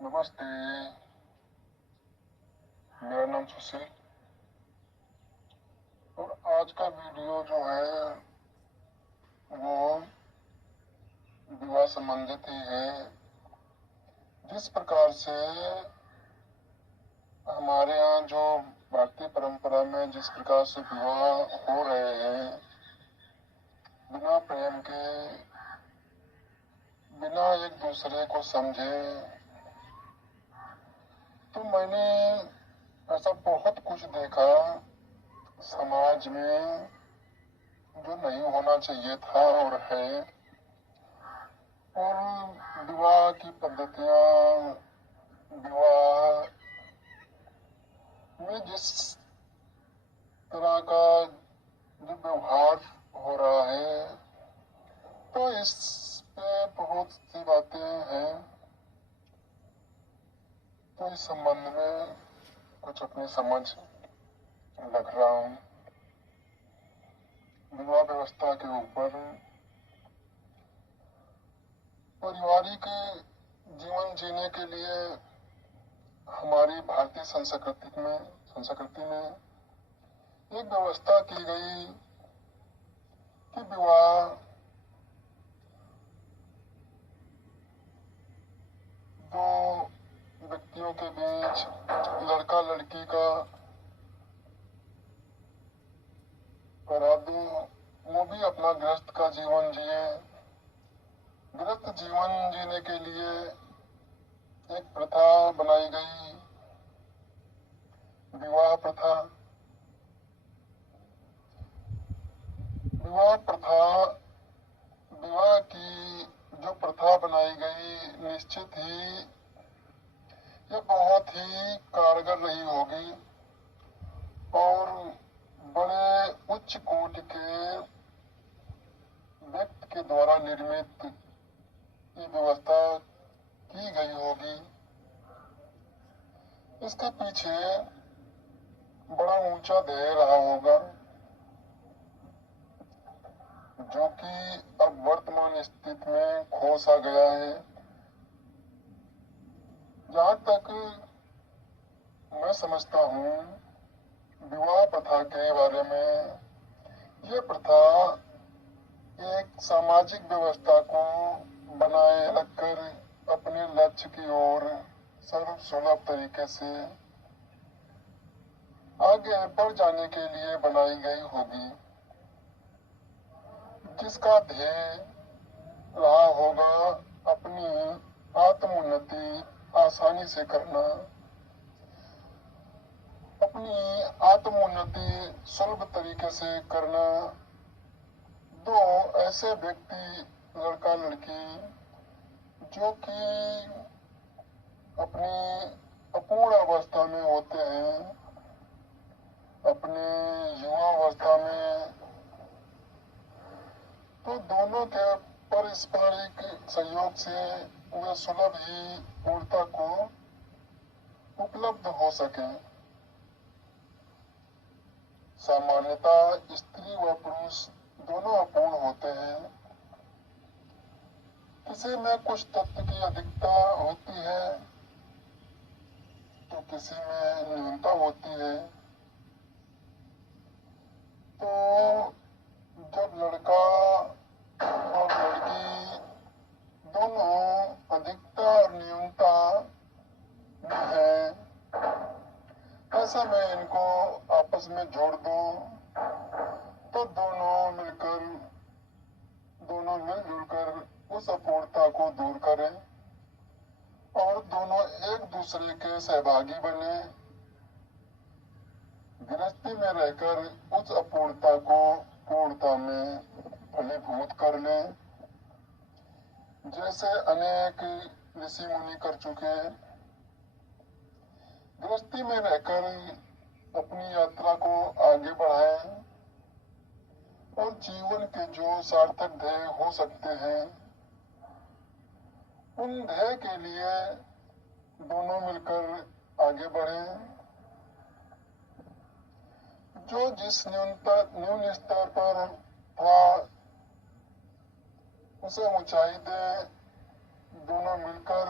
नमस्ते। मेरा नाम सुशील और आज का वीडियो जो है वो विवाह संबंधित ही है। जिस प्रकार से हमारे यहाँ जो भारतीय परंपरा में जिस प्रकार से विवाह हो रहे हैं बिना प्रेम के, बिना एक दूसरे को समझे, तो मैंने ऐसा बहुत कुछ देखा समाज में जो नहीं होना चाहिए था और है। और विवाह की पद्धतियां, विवाह में जिस तरह का जो व्यवहार हो रहा है, तो इस पे बहुत सी बातें हैं। तो इस संबंध में कुछ अपनी समझ रख रहा हूँ। विवाह व्यवस्था के ऊपर पारिवारिक जीवन जीने के लिए हमारी भारतीय संस्कृति में एक व्यवस्था की गई कि विवाह दो व्यक्तियों के बीच, लड़का लड़की का करा दो, वो भी अपना गृहस्थ का जीवन जिए। गृहस्थ जीवन जीने के लिए एक प्रथा बनाई गई, विवाह प्रथा। विवाह की जो प्रथा बनाई गई, निश्चित ही ये बहुत ही कारगर रही होगी और बड़े उच्च कोटि के व्यक्ति के द्वारा निर्मित ये व्यवस्था की गई होगी। इसके पीछे बड़ा ऊंचा ध्येय रहा होगा, जो कि अब वर्तमान स्थिति में खो सा गया है। जहाँ तक मैं समझता हूँ विवाह प्रथा के बारे में, ये प्रथा एक सामाजिक व्यवस्था को बनाए रखकर अपने लक्ष्य की ओर सर्वसुलभ तरीके से आगे बढ़ जाने के लिए बनाई गई होगी, जिसका ध्येय रहा होगा अपनी आत्मोन्नति आसानी से करना, अपनी आत्मोन्नति सुलभ तरीके से करना। दो ऐसे व्यक्ति, लड़का लड़की, जो कि अपनी अपूर्ण अवस्था में होते हैं, अपने युवा अवस्था में, तो दोनों के पारस्परिक सहयोग से वे सुलभ ही पूर्णता को उपलब्ध हो सके। सामान्यतः स्त्री व पुरुष दोनों अपूर्ण होते हैं। किसी में कुछ तत्व की अधिकता होती है तो किसी में न्यूनता होती है। तो जब लड़का और लड़की दोनों अधिकता और न्यूनता में है, ऐसा मैं इनको आपस में जोड़ दूं तो दोनों मिलजुल कर उस अपूर्णता को दूर करें और दोनों एक दूसरे के सहभागी बने, गृहस्थी में रहकर उस अपूर्णता को पूर्णता में फलीभूत कर लें, जैसे अनेक ऋषि मुनि कर चुके। गृहस्थी में रहकर अपनी यात्रा को आगे बढ़ाएं और जीवन के जो सार्थक ध्येय हो सकते हैं, उन ध्येय के लिए दोनों मिलकर आगे बढ़ें। जो जिस न्यून स्तर पर था उसे ऊंचाई दे, दोनों मिलकर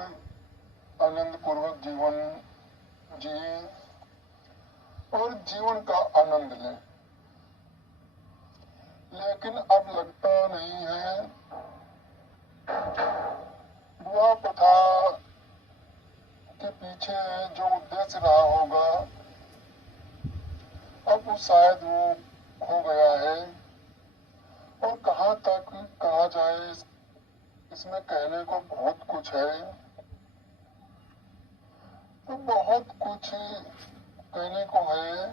आनंद जीवन जिए और जीवन का आनंद लें। लेकिन अब लगता नहीं है विवाह प्रथा के पीछे जो उद्देश्य रहा होगा अब वो शायद वो खो गया है। और कहाँ तक कहा जाए, इसमें कहने को बहुत कुछ है, तो बहुत कुछ कहने को है।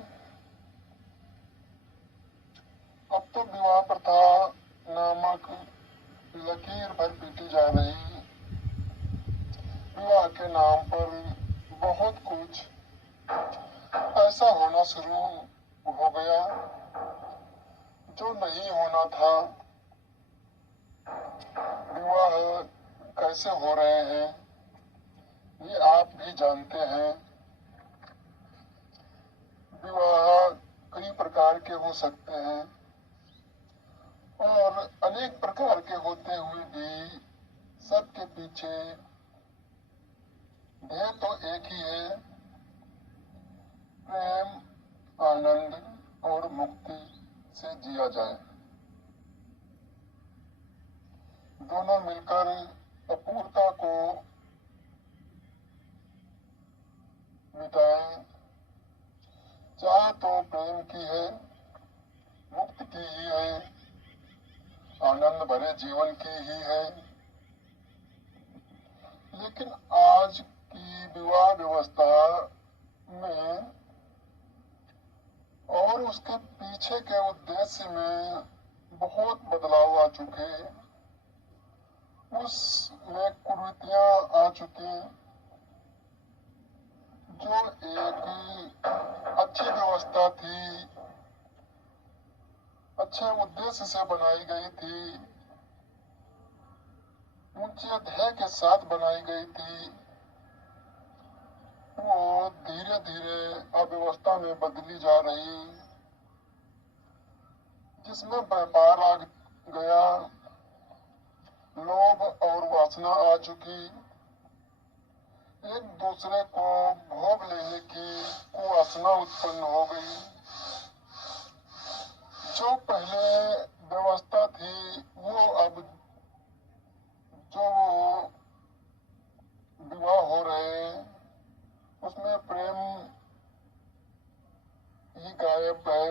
अब तो विवाह प्रथा नामक लकीर भर पीटी जा रही। विवाह के नाम पर बहुत कुछ ऐसा होना शुरू हो गया जो नहीं होना था। विवाह कैसे हो रहे हैं ये आप भी जानते हैं। विवाह कई प्रकार के हो सकते हैं और अनेक प्रकार के होते हुए भी सबके पीछे ध्येय तो एक ही है, प्रेम, आनंद और मुक्ति से जिया जाए। दोनों मिलकर अपूर्णता को मिटाएं। चाह तो प्रेम की है, मुक्ति की ही है, आनंद भरे जीवन की ही है। लेकिन आज की विवाह व्यवस्था में और उसके पीछे के उद्देश्य में बहुत बदलाव आ चुके, उसमें कुरीतियां आ चुकी जो एक अच्छी व्यवस्था थी, अच्छे उद्देश्य से बनाई गई थी, ऊंचे ध्येय के साथ बनाई गई थी, वो धीरे धीरे अव्यवस्था में बदली जा रही, जिसमें व्यापार आ गया, लोभ और वासना आ चुकी, एक दूसरे को भोग लेने की वासना उत्पन्न हो गई। जो पहले व्यवस्था थी वो अब जो विवाह हो रहे उसमें प्रेम ही गायब है।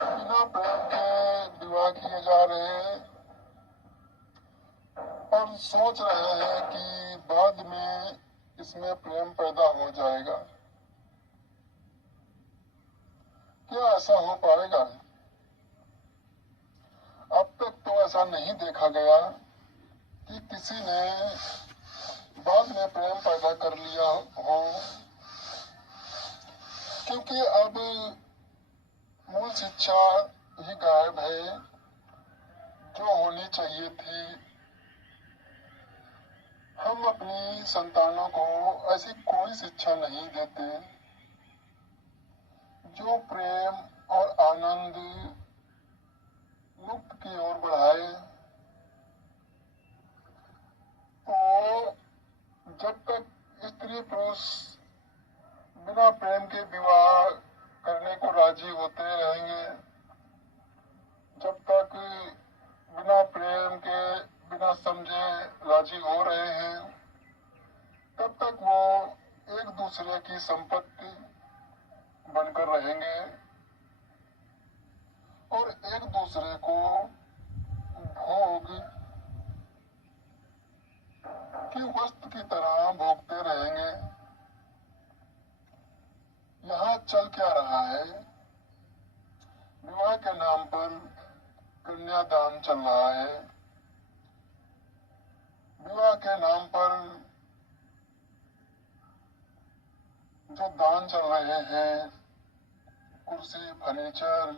बिना प्रेम के विवाह किए जा रहे हैं और सोच रहे हैं कि बाद में इसमें प्रेम पैदा हो जाएगा। क्या ऐसा हो पाएगा? अब तक तो ऐसा नहीं देखा गया कि किसी ने बाद में प्रेम पैदा कर लिया हो, क्योंकि अब मूल शिक्षा ही गायब है जो होनी चाहिए थी। हम अपनी संतानों को ऐसी कोई शिक्षा नहीं देते जो प्रेम और आनंद मुक्त की ओर बढ़ाए। तो जब तक स्त्री पुरुष बिना प्रेम के विवाह करने को राजी होते रहेंगे, जब तक बिना प्रेम के, बिना समझे राजी हो रहे हैं, तब तक वो एक दूसरे की संपत्ति बनकर रहेंगे और एक दूसरे को भोग की वस्तु की तरह भोगते रहेंगे। यहाँ चल क्या रहा है? विवाह के नाम पर कन्यादान चल रहा है। विवाह के नाम पर जो दान चल रहे हैं, कुर्सी, फर्नीचर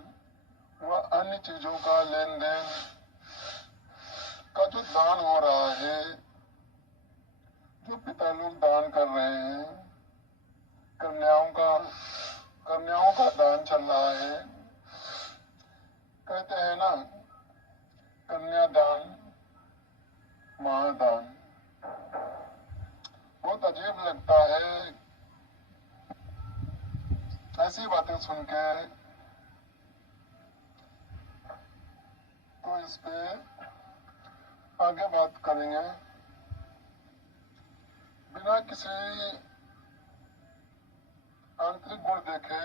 व अन्य चीजों का लेन देन का जो दान हो रहा है, जो पिता लोग दान कर रहे हैं, कन्याओं का दान चल रहा है। कहते हैं ना, कन्यादान महादान। सुन के तो इस पे आगे बात करेंगे। बिना किसी आंतरिक गुण देखे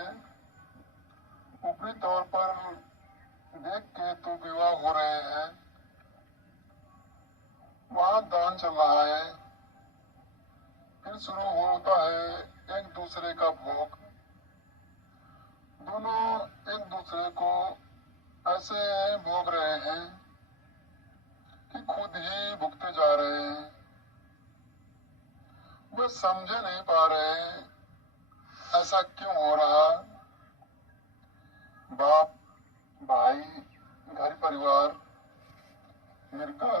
ऊपरी तौर पर देख के तो विवाह हो रहे हैं, वहां दान चल रहा है, फिर शुरू होता है एक दूसरे का भोग। दोनों एक दूसरे को ऐसे भोग रहे हैं कि खुद ही भुगते जा रहे हैं। वे समझे नहीं पा रहे ऐसा क्यों हो रहा। बाप, भाई, घर परिवार मिलकर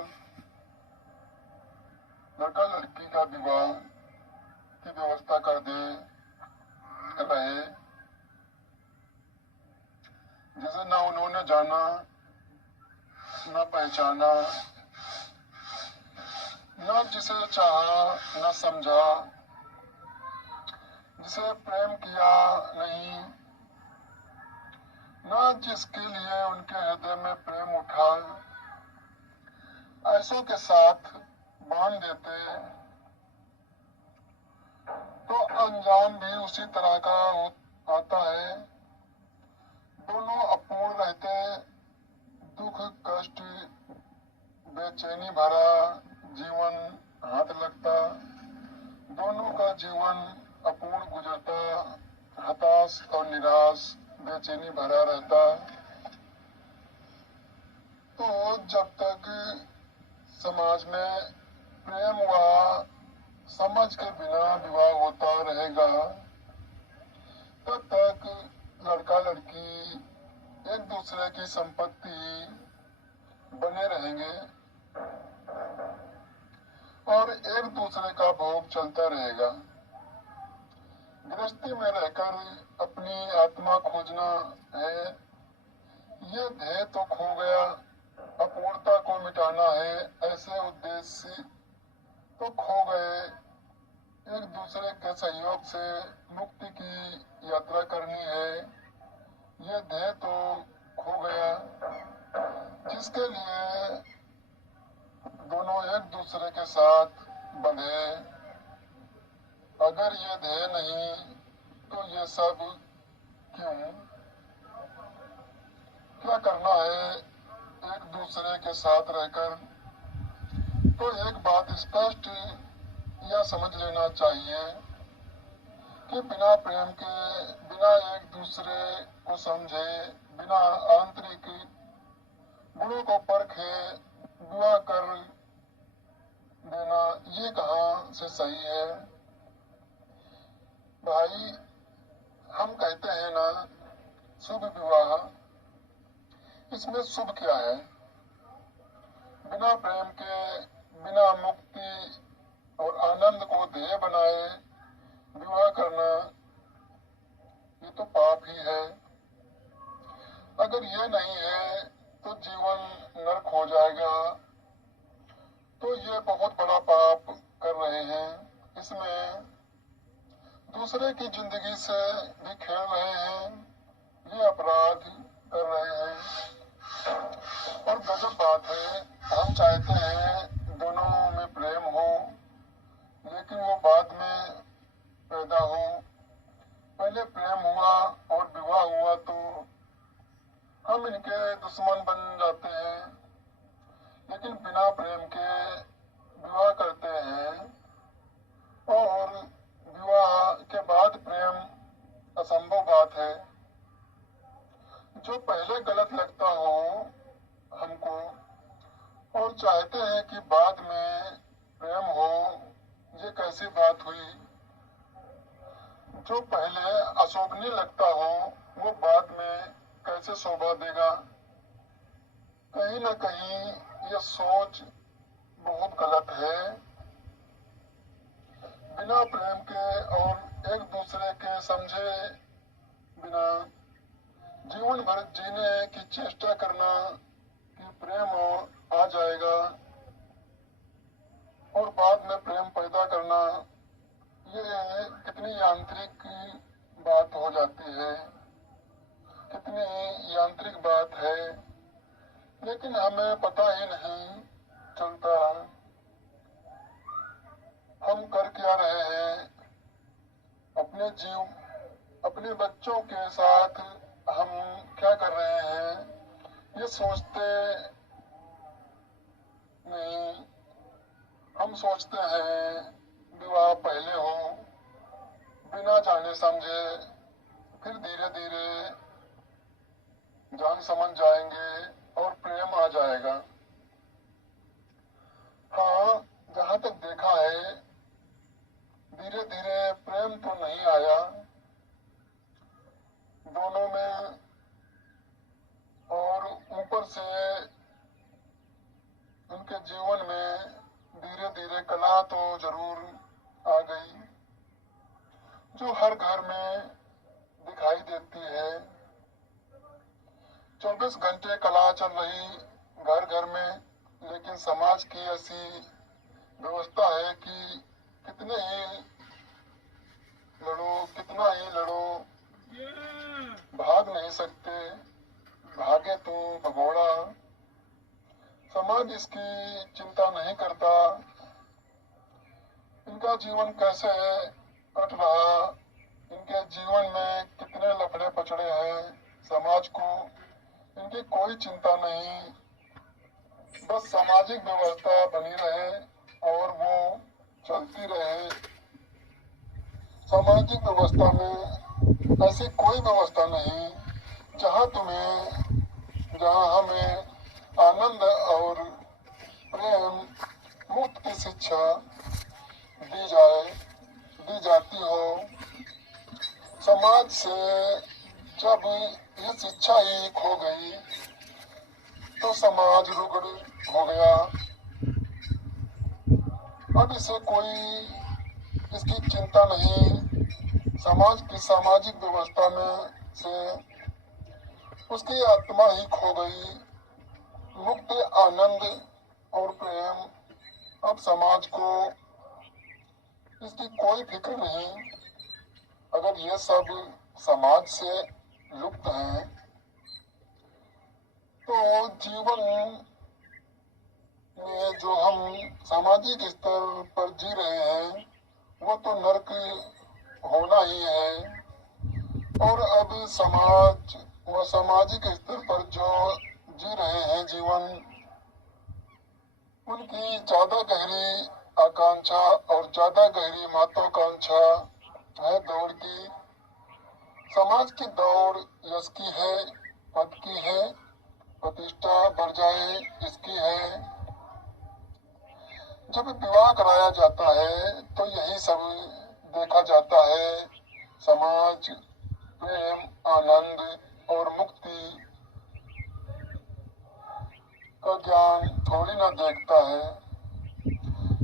लड़का लड़की का विवाह की व्यवस्था कर दे रहे, जिसे ना उन्होंने जाना न पहचाना, न जिसे चाहा न समझा, जिसे प्रेम किया नहीं, न जिसके लिए उनके हृदय में प्रेम उठा, ऐसों के साथ बांध देते तो अंजाम भी उसी तरह का आता है। दोनों अपूर्ण रहते, दुख कष्ट बेचैनी भरा जीवन हाथ लगता, दोनों का जीवन अपूर्ण गुजरता, हताश और निराश बेचैनी भरा रहता। तो जब तक समाज में प्रेम व समझ के बिना विवाह होता रहेगा, तब तक लड़का लड़की एक दूसरे की संपत्ति बने रहेंगे और एक दूसरे का भोग चलता रहेगा। गृहस्थी में रहकर अपनी आत्मा खोजना है, ये ध्येय तो खो गया। अपूर्णता को मिटाना है, ऐसे उद्देश्य तो खो गए। एक दूसरे के सहयोग से मुक्ति की यात्रा करनी है, ये ध्येय तो खो गया। जिसके लिए दोनों एक दूसरे के साथ बंधे, अगर ये ध्येय नहीं तो ये सब क्यों। क्या करना है एक दूसरे के साथ रहकर, तो एक बात स्पष्ट यह समझ लेना चाहिए कि बिना प्रेम के, बिना एक दूसरे को समझे, बिना आंतरिक गुणों को परखे विवाह कर देना ये कहाँ से सही है। भाई, हम कहते हैं ना शुभ विवाह, इसमें शुभ क्या है। बिना प्रेम के, बिना मुक्ति और आनंद को ध्येय बनाए विवाह करना ये तो पाप ही है। अगर ये नहीं है तो जीवन नरक हो जाएगा। तो ये बहुत बड़ा पाप कर रहे हैं। इसमें दूसरे की जिंदगी से भी खेल रहे हैं, ये अपराध कर रहे हैं। और गजब बात है, हम चाहते हैं दोनों में प्रेम हो, लेकिन वो बाद में पैदा हो। पहले प्रेम हुआ और विवाह हुआ तो हम इनके दुश्मन बन जाते हैं, लेकिन बिना प्रेम के विवाह करते हैं और विवाह के बाद प्रेम असंभव बात है। जो पहले गलत लगता हो हमको और चाहते हैं कि बाद में प्रेम हो, ये कैसी बात हुई। जो पहले अशोभनीय लगता हो वो बाद में कैसे शोभा देगा। कहीं न कहीं ये सोच बहुत गलत है। बिना प्रेम के और एक दूसरे के समझे बिना जीवन भर जीने की चेष्टा करना कि प्रेम आ जाएगा और बाद में प्रेम पैदा करना, ये कितनी यांत्रिक बात हो जाती है। ही नहीं चलता। हम कर क्या रहे हैं? अपने बच्चों के साथ हम क्या कर रहे हैं ये सोचते नहीं। हम सोचते हैं विवाह पहले हो, बिना जाने समझे, फिर धीरे धीरे जान समझ जाएंगे और प्रेम आ जाएगा। हाँ, जहाँ तक देखा है धीरे धीरे प्रेम तो नहीं आया दोनों में, और ऊपर से उनके जीवन में धीरे धीरे कला तो जरूर आ गई, जो हर घर में दिखाई देती है। 24 घंटे कला चल रही घर घर में, लेकिन समाज की ऐसी व्यवस्था है कि कितना ही लड़ो भाग नहीं सकते, भागे तो भगोड़ा। समाज इसकी चिंता नहीं करता इनका जीवन कैसे कट रहा, इनके जीवन में कितने लफड़े पचड़े हैं, समाज को इनकी कोई चिंता नहीं। बस सामाजिक व्यवस्था बनी रहे और वो चलती रहे। सामाजिक व्यवस्था में ऐसी कोई व्यवस्था नहीं जहाँ हमें आनंद और प्रेम मुक्त की शिक्षा दी जाती हो। समाज से जब ये शिक्षा ही खो गई तो समाज रुग्ण हो गया। अब इसे कोई इसकी चिंता नहीं। समाज की सामाजिक व्यवस्था में से उसकी आत्मा ही खो गई। मुक्त आनंद और प्रेम अब समाज को इसकी कोई फिक्र नहीं। अगर ये सब समाज से लुप्त हैं तो जीवन में जो हम सामाजिक स्तर पर जी रहे हैं वो तो नरक होना ही है। और अब समाज व सामाजिक स्तर पर जो जी रहे हैं जीवन, उनकी ज्यादा गहरी आकांक्षा और ज्यादा गहरी महत्वाकांक्षा है दौड़ की। समाज की दौड़ यश की है, पद की है, प्रतिष्ठा बढ़ जाए इसकी है। जब विवाह कराया जाता है तो यही सब देखा जाता है। समाज प्रेम, आनंद और मुक्ति का ज्ञान थोड़ी ना देखता है।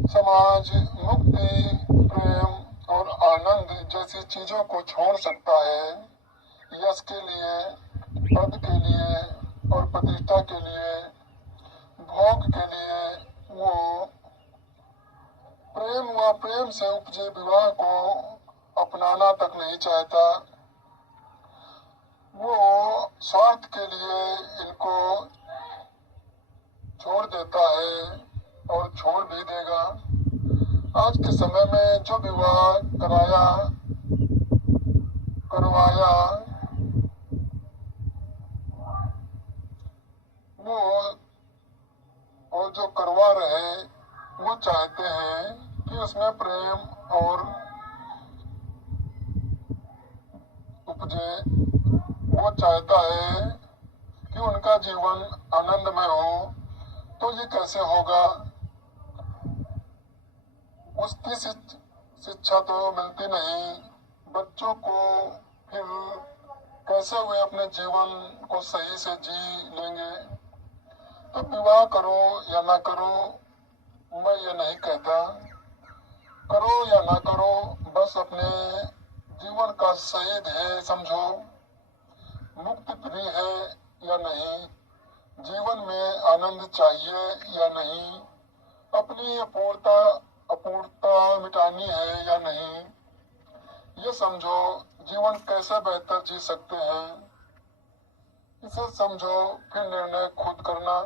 समाज मुक्ति, प्रेम और आनंद जैसी चीजों को छोड़ सकता है यश के लिए, पद के लिए और प्रतिष्ठा के लिए, भोग के लिए। वो प्रेम व प्रेम से उपजे विवाह को अपनाना तक नहीं चाहता। वो स्वार्थ के लिए इनको छोड़ देता है और छोड़ भी देगा। आज के समय में जो विवाह करवाया वो और जो करवा रहे वो चाहते हैं कि उसमें प्रेम और उपजे। वो चाहता है कि उनका जीवन आनंदमय हो। तो ये कैसे होगा? उसकी शिक्षा तो मिलती नहीं बच्चों को। फिर कैसे वे अपने जीवन को सही से जी लेंगे? तो विवाह करो या ना करो, मैं ये नहीं कहता। करो या ना करो, बस अपने जीवन का सही ध्येय समझो। मुक्त प्रिय है या नहीं, जीवन में आनंद चाहिए या नहीं, अपनी अपूर्णता मिटानी है या नहीं, ये समझो। जीवन कैसे बेहतर जी सकते हैं इसे समझो, फिर निर्णय खुद करना।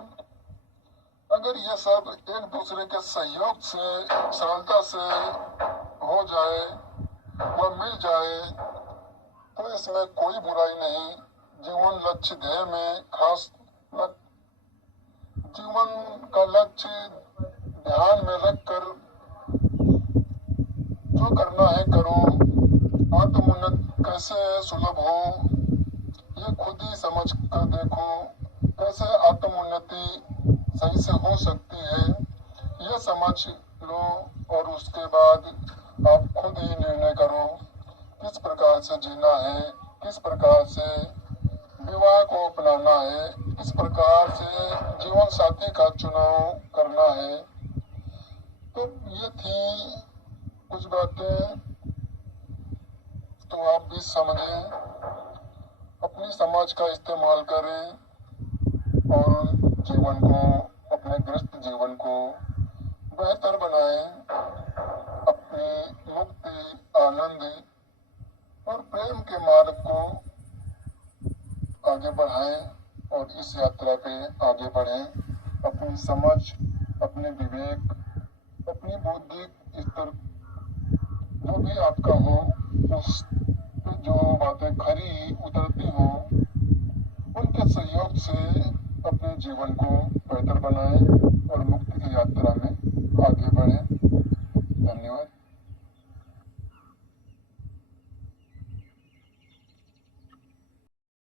अगर ये सब एक दूसरे के सहयोग से सरलता से हो जाए व मिल जाए तो इसमें कोई बुराई नहीं। जीवन लक्ष्य ध्येय में खास जीवन का लक्ष्य ध्यान में रखकर जो करना है करो। आत्मोन्नति कैसे सुलभ हो ये खुद ही समझ कर देखो। कैसे आत्मोन्नति सही से हो सकती है यह समझ लो और उसके बाद आप खुद ही निर्णय करो किस प्रकार से जीना है, किस प्रकार से विवाह को अपनाना है, किस प्रकार से जीवन साथी का चुनाव करना है। तो ये थी कुछ बातें, तो आप भी समझें, अपनी समझ का इस्तेमाल करें और जीवन को, अपने ग्रस्त जीवन को बेहतर बनाएं, अपनी मुक्ति, आनंद और प्रेम के मार्ग को आगे बढ़ाएं और इस यात्रा पे आगे बढ़ें। अपनी समझ, अपने विवेक, अपनी बौद्धिक स्तर जो भी आपका हो, उस पे जो बातें खरी उतरती हो उनके सहयोग से अपने जीवन को बेहतर बनाएं और मुक्ति की यात्रा में आगे बढ़ें। धन्यवाद।